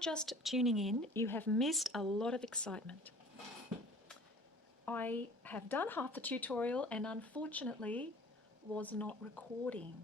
just tuning in, you have missed a lot of excitement. I have done half the tutorial and unfortunately was not recording.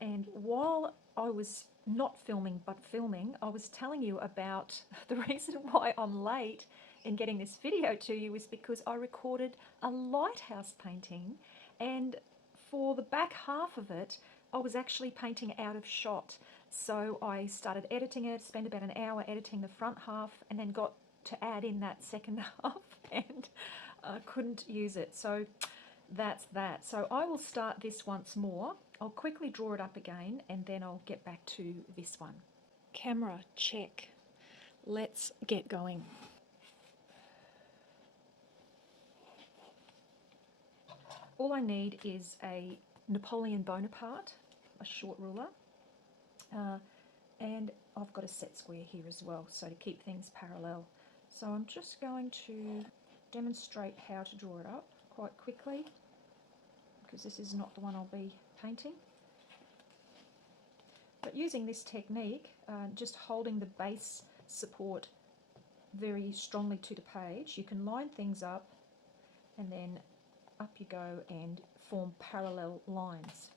And while I was not filming but filming, I was telling you about the reason why I'm late in getting this video to you is because I recorded a lighthouse painting, and for the back half of it I was actually painting out of shot. So I started editing it, spent about an hour editing the front half, and then got to add in that second half and couldn't use it. So that's that. So I will start this once more. I'll quickly draw it up again and then I'll get back to this one. Camera check. Let's get going. All I need is a Napoleon Bonaparte, a short ruler, and I've got a set square here as well, so to keep things parallel. So I'm just going to demonstrate how to draw it up quite quickly, because this is not the one I'll be painting. But using this technique, just holding the base support very strongly to the page, you can line things up and then up you go and form parallel lines.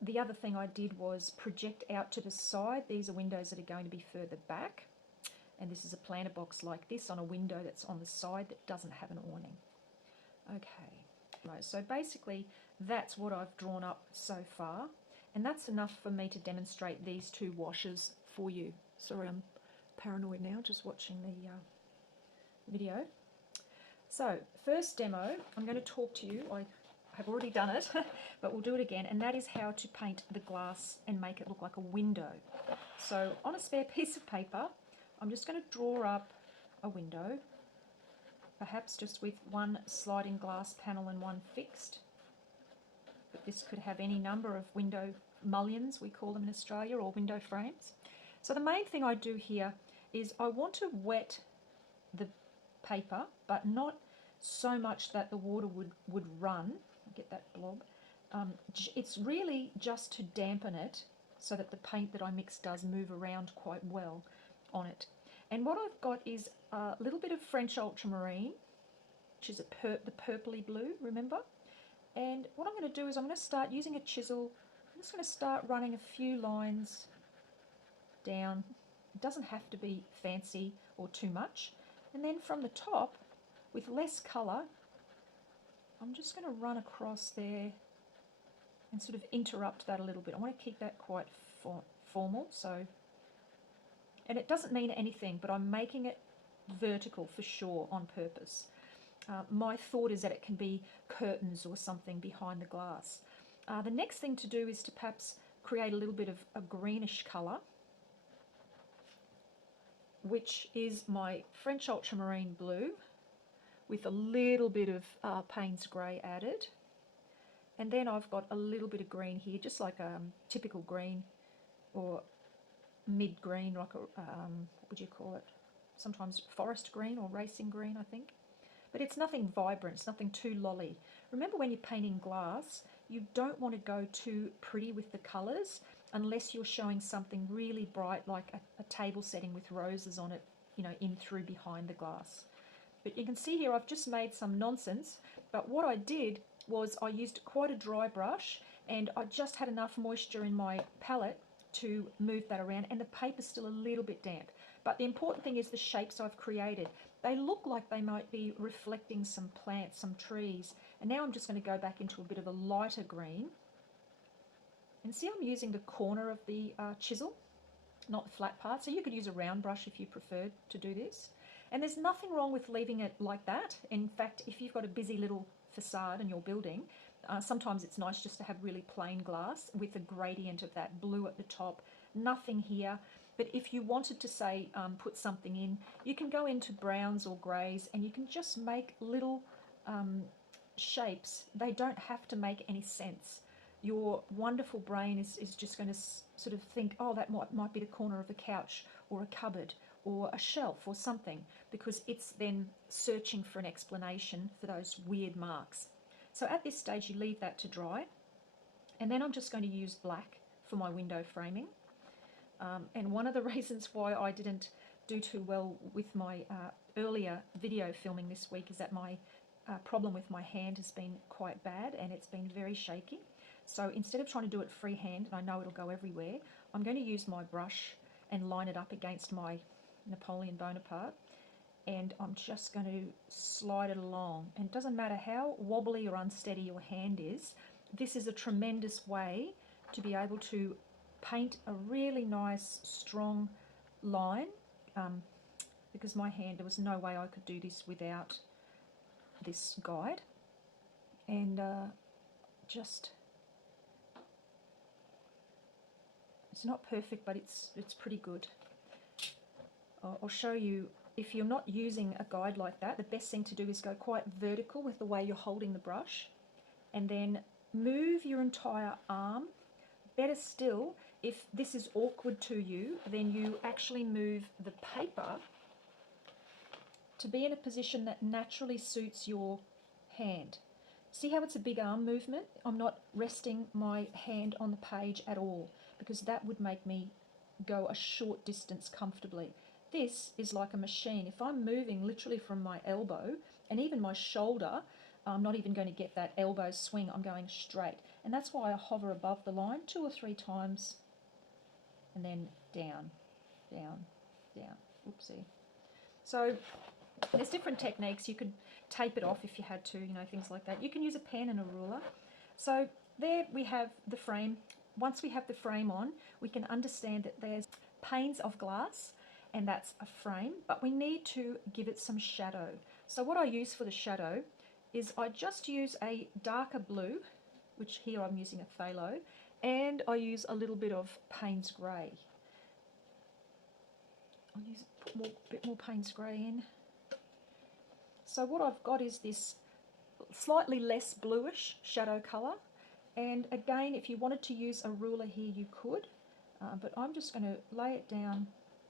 The other thing I did was project out to the side. These are windows that are going to be further back, and this is a planter box like this on a window that's on the side that doesn't have an awning. Okay, so basically that's what I've drawn up so far, and that's enough for me to demonstrate these two washes for you. Sorry, I'm paranoid now just watching the video. So first demo, I'm going to talk to you. I have already done it, but we'll do it again, and that is how to paint the glass and make it look like a window. So on a spare piece of paper, I'm just going to draw up a window, perhaps just with one sliding glass panel and one fixed. But this could have any number of window mullions, we call them in Australia, or window frames. So the main thing I do here is I want to wet the paper, but not so much that the water would run. Get that blob. It's really just to dampen it so that the paint that I mix does move around quite well on it. And what I've got is a little bit of French ultramarine, which is the purpley blue, remember? And what I'm going to do is I'm going to start using a chisel. I'm just going to start running a few lines down. It doesn't have to be fancy or too much. And then from the top, with less colour, I'm just going to run across there and sort of interrupt that a little bit. I want to keep that quite formal. So, and it doesn't mean anything, but I'm making it vertical for sure on purpose. My thought is that it can be curtains or something behind the glass. The next thing to do is to perhaps create a little bit of a greenish colour, which is my French ultramarine blue, with a little bit of Payne's grey added. And then I've got a little bit of green here, just like a typical green or mid-green, like a, what would you call it? Sometimes forest green or racing green, I think. But it's nothing vibrant, it's nothing too lolly. Remember, when you're painting glass, you don't want to go too pretty with the colours unless you're showing something really bright, like a table setting with roses on it, you know, in through behind the glass. But you can see here I've just made some nonsense, but what I did was I used quite a dry brush, and I just had enough moisture in my palette to move that around, and the paper's still a little bit damp. But the important thing is the shapes I've created. They look like they might be reflecting some plants, some trees, and now I'm just going to go back into a bit of a lighter green. And see, I'm using the corner of the chisel, not the flat part, so you could use a round brush if you preferred to do this. And there's nothing wrong with leaving it like that. In fact, if you've got a busy little facade in your building, sometimes it's nice just to have really plain glass with a gradient of that blue at the top. Nothing here. But if you wanted to, say, put something in, you can go into browns or greys and you can just make little shapes. They don't have to make any sense. your wonderful brain is just going to sort of think, oh, that might be the corner of a couch or a cupboard or a shelf or something, because it's then searching for an explanation for those weird marks. So at this stage, you leave that to dry, and then I'm just going to use black for my window framing. And one of the reasons why I didn't do too well with my earlier video filming this week is that my problem with my hand has been quite bad, and it's been very shaky. So instead of trying to do it freehand, and I know it'll go everywhere, I'm going to use my brush and line it up against my Napoleon Bonaparte, and I'm just going to slide it along. And it doesn't matter how wobbly or unsteady your hand is, this is a tremendous way to be able to paint a really nice strong line, because my hand, there was no way I could do this without this guide. And just, it's not perfect, but it's pretty good. I'll show you, if you're not using a guide like that, the best thing to do is go quite vertical with the way you're holding the brush, and then move your entire arm. Better still, if this is awkward to you, then you actually move the paper to be in a position that naturally suits your hand. See how it's a big arm movement? I'm not resting my hand on the page at all, because that would make me go a short distance comfortably. This is like a machine. If I'm moving literally from my elbow and even my shoulder, I'm not even going to get that elbow swing. I'm going straight. And that's why I hover above the line 2 or 3 times, and then down, down, down. Oopsie. So there's different techniques. You could tape it off if you had to, things like that. You can use a pen and a ruler. So there we have the frame. Once we have the frame on, we can understand that there's panes of glass, and that's a frame, but we need to give it some shadow. So what I use for the shadow is I just use a darker blue, which here I'm using a phthalo, and I use a little bit of Payne's grey. I'll use a bit more Payne's grey in. So what I've got is this slightly less bluish shadow colour, and again, if you wanted to use a ruler here, you could, but I'm just going to lay it down,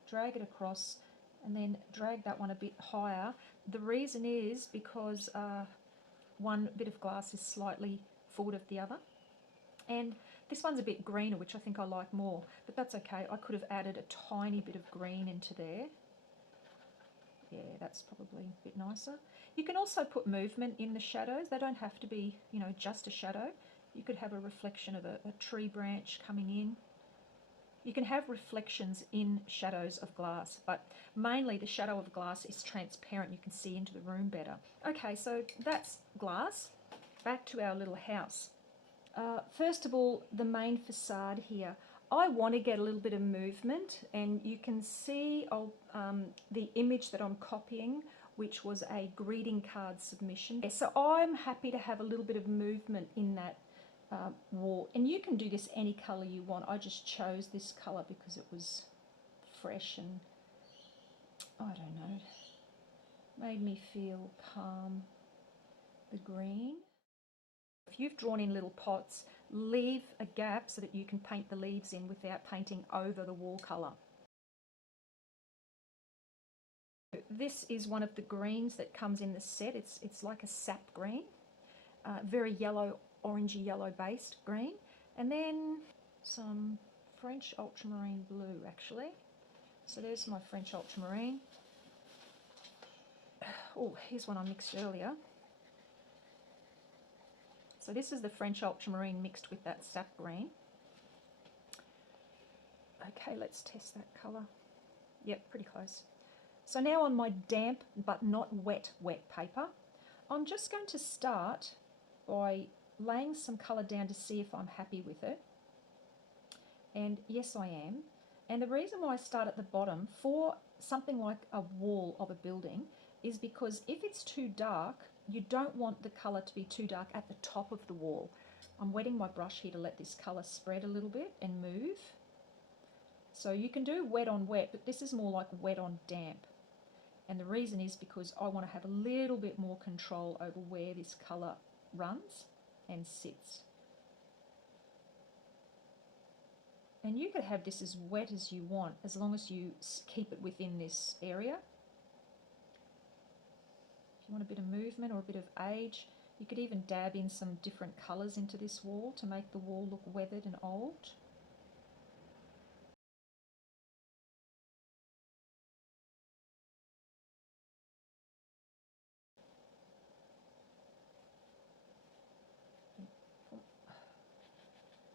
drag it across, and then drag that one a bit higher. The reason is because one bit of glass is slightly forward of the other, and this one's a bit greener, which I think I like more, but that's okay. I could have added a tiny bit of green into there. Yeah, that's probably a bit nicer. You can also put movement in the shadows. They don't have to be, just a shadow. You could have a reflection of a tree branch coming in. You can have reflections in shadows of glass, but mainly the shadow of glass is transparent. You can see into the room better. Okay, so that's glass. Back to our little house. First of all, the main facade here. I want to get a little bit of movement, and you can see the image that I'm copying, which was a greeting card submission. So I'm happy to have a little bit of movement in that wall, and you can do this any colour you want. I just chose this colour because it was fresh and, I don't know, made me feel calm. The green. If you've drawn in little pots, leave a gap so that you can paint the leaves in without painting over the wall colour. This is one of the greens that comes in the set. It's like a sap green, very yellow, orangey yellow based green, and then some French ultramarine blue actually. So there's my French ultramarine. Oh, here's one I mixed earlier. So this is the French ultramarine mixed with that sap green. Okay, let's test that colour. Yep, pretty close. So now on my damp but not wet paper, I'm just going to start by laying some colour down to see if I'm happy with it. And yes, I am. And the reason why I start at the bottom for something like a wall of a building is because if it's too dark, you don't want the colour to be too dark at the top of the wall. I'm wetting my brush here to let this colour spread a little bit and move. So you can do wet on wet, but this is more like wet on damp. And the reason is because I want to have a little bit more control over where this colour runs and sits. And you could have this as wet as you want, as long as you keep it within this area. If you want a bit of movement or a bit of age, you could even dab in some different colours into this wall to make the wall look weathered and old.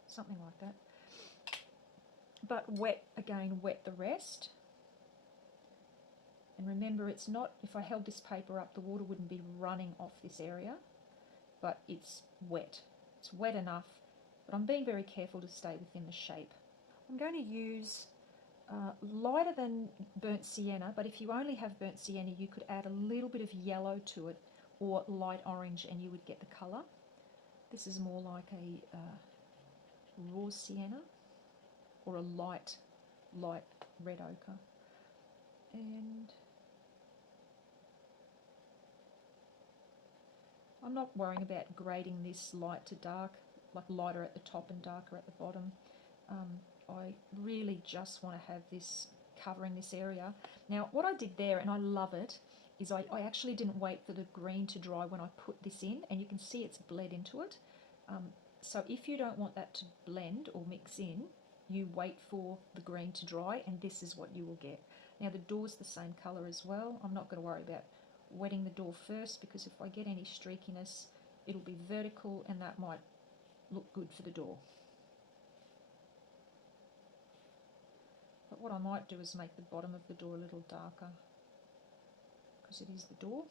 Something like that. But wet, again, wet the rest. And remember, it's not, if I held this paper up, the water wouldn't be running off this area, but it's wet. It's wet enough, but I'm being very careful to stay within the shape. I'm going to use lighter than burnt sienna, but if you only have burnt sienna, you could add a little bit of yellow to it, or light orange, and you would get the colour. This is more like a raw sienna, or a light red ochre. And I'm not worrying about grading this light to dark, like lighter at the top and darker at the bottom. I really just want to have this covering this area. Now, what I did there, and I love it, is I actually didn't wait for the green to dry when I put this in, and you can see it's bled into it. So if you don't want that to blend or mix in, you wait for the green to dry, and this is what you will get. Now, the door's the same colour as well. I'm not going to worry about wetting the door first, because if I get any streakiness, it'll be vertical, and that might look good for the door. But what I might do is make the bottom of the door a little darker, because it is the door.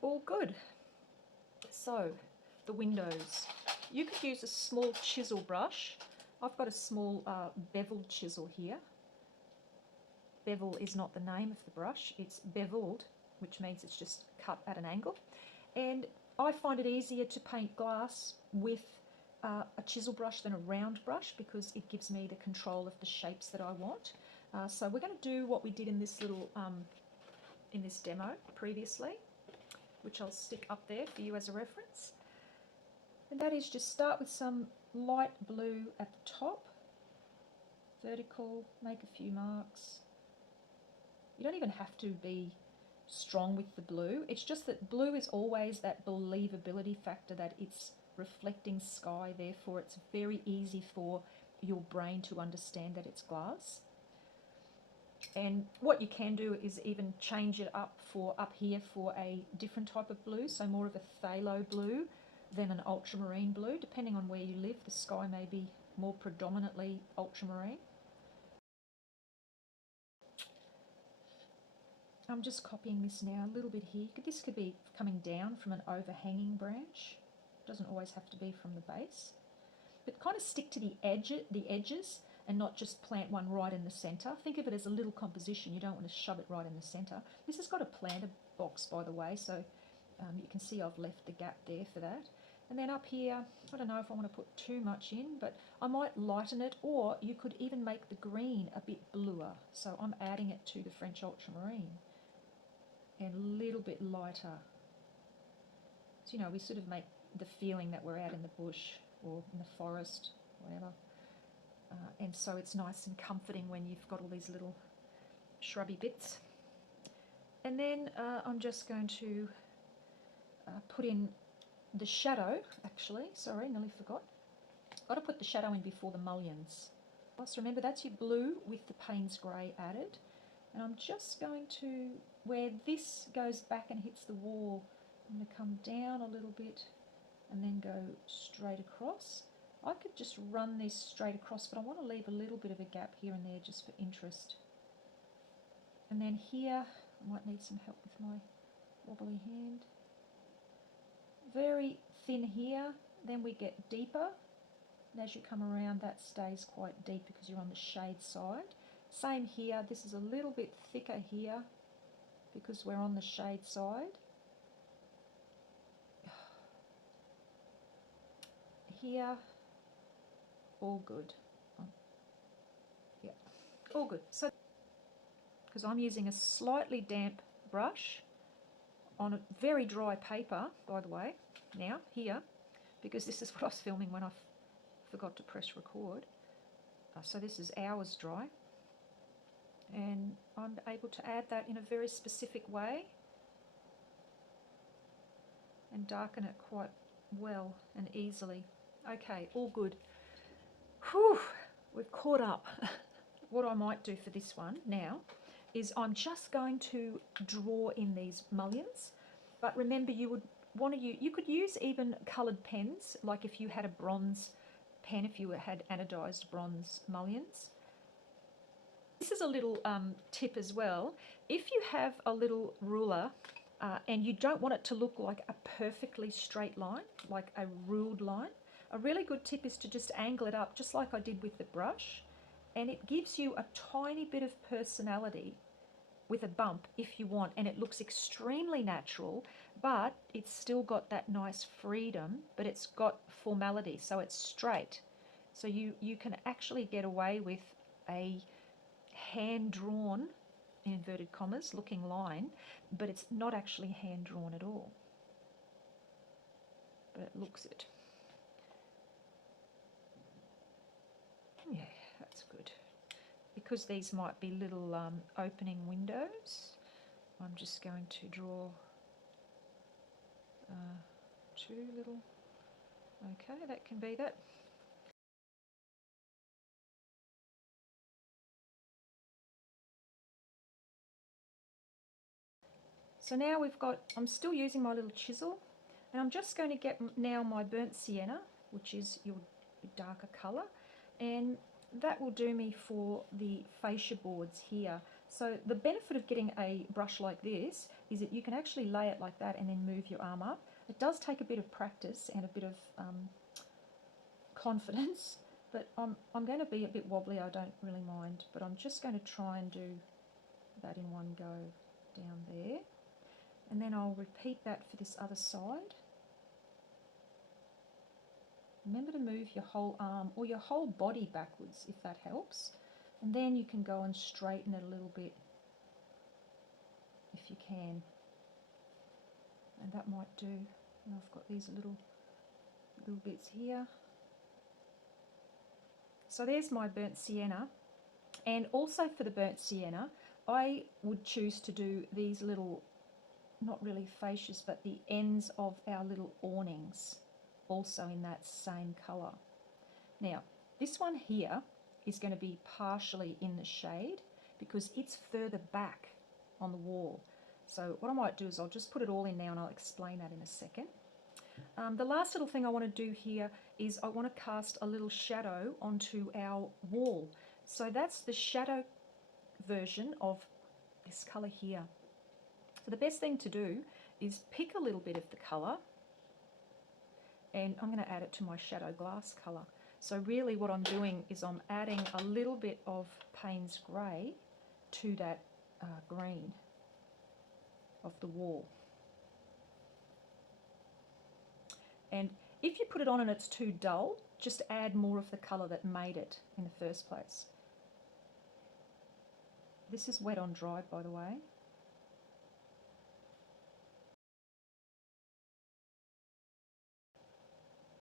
All good. So, the windows. You could use a small chisel brush. I've got a small beveled chisel here. Bevel is not the name of the brush, it's beveled, which means it's just cut at an angle. And I find it easier to paint glass with a chisel brush than a round brush, because it gives me the control of the shapes that I want. So we're going to do what we did in this little in this demo previously, which I'll stick up there for you as a reference. And that is just start with some light blue at the top, vertical, make a few marks. You don't even have to be strong with the blue. It's just that blue is always that believability factor, that it's reflecting sky, therefore it's very easy for your brain to understand that it's glass. And what you can do is even change it up here for a different type of blue, so more of a phthalo blue than an ultramarine blue. Depending on where you live, the sky may be more predominantly ultramarine. I'm just copying this now a little bit here. This could be coming down from an overhanging branch. It doesn't always have to be from the base. But kind of stick to the edges and not just plant one right in the centre. Think of it as a little composition. You don't want to shove it right in the centre. This has got a planter box, by the way, so you can see I've left the gap there for that. And then up here, I don't know if I want to put too much in, but I might lighten it, or you could even make the green a bit bluer. So I'm adding it to the French ultramarine. And a little bit lighter. So, you know, we sort of make the feeling that we're out in the bush or in the forest, whatever. And so it's nice and comforting when you've got all these little shrubby bits. And then I'm just going to put in the shadow, actually. Sorry, nearly forgot. Got to put the shadow in before the mullions. So remember, that's your blue with the Payne's grey added. And I'm just going to, where this goes back and hits the wall, I'm going to come down a little bit and then go straight across. I could just run this straight across, but I want to leave a little bit of a gap here and there just for interest. And then here, I might need some help with my wobbly hand. Very thin here, then we get deeper. And as you come around, that stays quite deep because you're on the shade side. Same here, this is a little bit thicker here because we're on the shade side. Here, all good. Yeah, all good. So, because I'm using a slightly damp brush on a very dry paper, by the way, now, here, because this is what I was filming when I forgot to press record. So this is hours dry, and I'm able to add that in a very specific way and darken it quite well and easily. Okay, all good. Whew, we've caught up. What I might do for this one now is I'm just going to draw in these mullions, but remember you would want to use, you could use even coloured pens, like if you had a bronze pen, if you had anodized bronze mullions. This is a little tip as well. If you have a little ruler and you don't want it to look like a perfectly straight line, like a ruled line, a really good tip is to just angle it up, just like I did with the brush, and it gives you a tiny bit of personality with a bump if you want, and it looks extremely natural, but it's still got that nice freedom, but it's got formality, so it's straight. So you can actually get away with a hand-drawn, in inverted commas, looking line, but it's not actually hand-drawn at all. But it looks it. Yeah, that's good. Because these might be little opening windows, I'm just going to draw two little, okay, that can be that. So now we've got, I'm still using my little chisel, and I'm just going to get now my burnt sienna, which is your darker colour, and that will do me for the fascia boards here. So the benefit of getting a brush like this is that you can actually lay it like that and then move your arm up. It does take a bit of practice and a bit of confidence, but I'm going to be a bit wobbly, I don't really mind, but I'm just going to try and do that in one go down there. And then I'll repeat that for this other side. Remember to move your whole arm or your whole body backwards if that helps. And then you can go and straighten it a little bit if you can. And that might do. And I've got these little bits here. So there's my burnt sienna. And also for the burnt sienna, I would choose to do these little, not really fascias, but the ends of our little awnings, also in that same colour. Now, this one here is going to be partially in the shade because it's further back on the wall. So what I might do is I'll just put it all in now and I'll explain that in a second. The last little thing I want to do here is I want to cast a little shadow onto our wall. So that's the shadow version of this colour here. So the best thing to do is pick a little bit of the colour, and I'm going to add it to my shadow glass colour. So really what I'm doing is I'm adding a little bit of Payne's grey to that green of the wall. And if you put it on and it's too dull, just add more of the colour that made it in the first place. This is wet on dry, by the way.